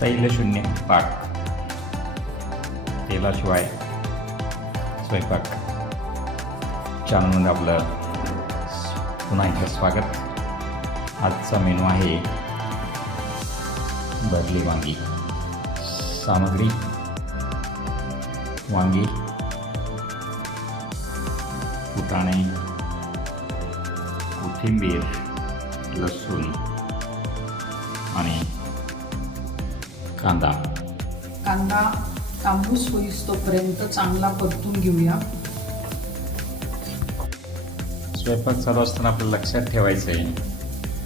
तैलशून्य पाक, तेलाशिवाय स्वयंपाक चॅनलमध्ये आपलं पुन्हा एकदा स्वागत. आजचा मेनू आहे भरली वांगी. सामग्री: वांगी, फुटाणे, कोथिंबीर, लसूण आणि कांदा. तांबूस होईस्तोपर्यंत चांगला परतून घेऊया. स्वयंपाक चालू असताना आपल्याला लक्षात ठेवायचं आहे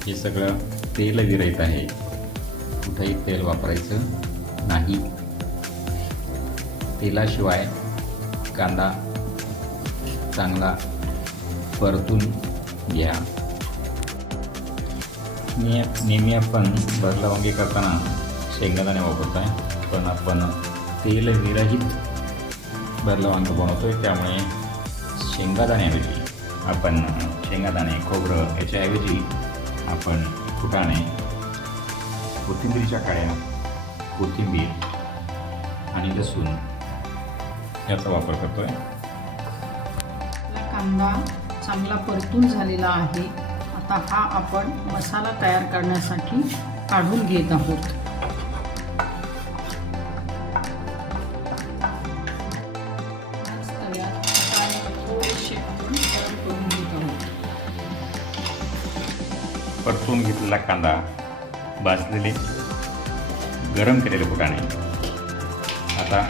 हे सगळं तेल विरहित आहे. कुठेही तेल वापरायचं नाही. तेलाशिवाय कांदा चांगला परतून घ्या. नेहमी आपण भरलं वांगे करताना शेंगदाणे वापरतो आहे, पण आपण तेल विरहित भरलं वांगं बनवतो आहे. त्यामुळे शेंगदाण्याऐवजी आपण खोबरं याच्याऐवजी आपण फुटाणे, कोथिंबीरच्या काड्या, कोथिंबीर आणि लसूण याचा वापर करतो आहे. कांदा चांगला परतून झालेला आहे. आता हा आपण मसाला तयार करण्यासाठी काढून घेत आहोत. परतून घेतलेला कांदा, भाजलेले गरम केलेले फुटाणे आता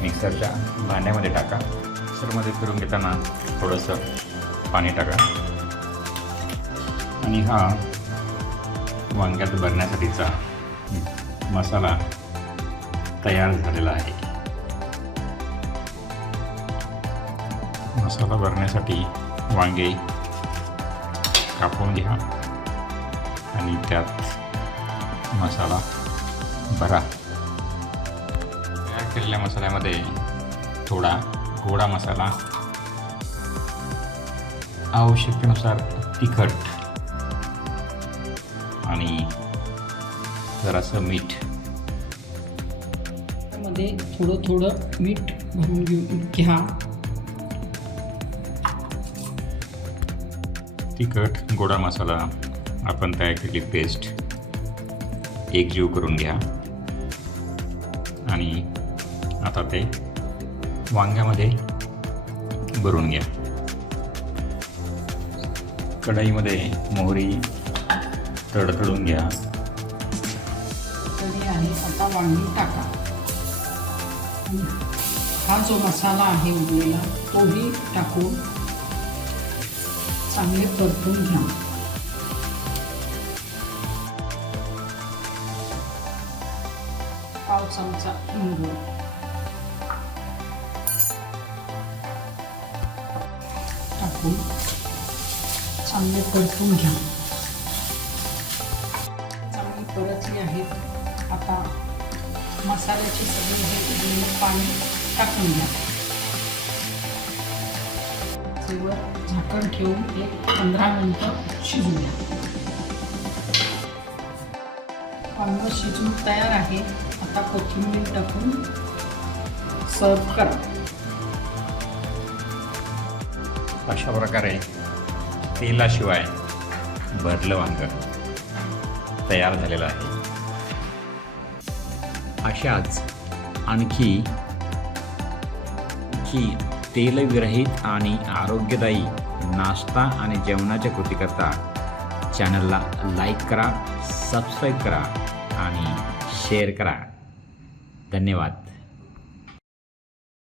मिक्सरच्या भांड्यामध्ये टाका. मिक्सरमध्ये फिरून घेताना थोडंसं पाणी टाका आणि हा वांग्यात भरण्यासाठीचा मसाला तयार झालेला आहे. मसाला भरण्यासाठी वांगे कापून घ्या आणि त्यात मसाला भरा. तयार केलेल्या मसाल्यामध्ये थोडा गोडा मसाला, आवश्यकतेनुसार तिखट आणि जरासं मीठ. त्यामध्ये थोडं मीठ भरून घ्या. तिखट, गोडा मसाला, आपण तयार केलेली पेस्ट एकजीव करून घ्या आणि आता ते वांग्यामध्ये भरून घ्या. कढईमध्ये मोहरी तडतडून घ्या. तरी आहे. आता वांगी टाका. हा जो मसाला आहे उरलेला तोही टाकून चांगले परतून घ्या. पाव चमचा हिंग, टाकून चांगले परतून घ्या. चांगली परतली आहेत. आता मसाल्याचे सगळे हे पाणी टाकून घ्या. चेवर झाकण ठेवून 15 मिनिटं शिजू द्या. वांगं शिजून तयार आहे. आता कोथिंबीर टाकून सर्व करा. अशा प्रकारे तेलाशिवाय भरलं वांगं तयार झालेलं आहे. अशाच आणखी तेलविरहित आणि आरोग्यदायी नाश्ता आणि जेवणाच्या कृतीकरता चॅनलला लाईक करा, सबस्क्राईब करा आणि शेअर करा. धन्यवाद.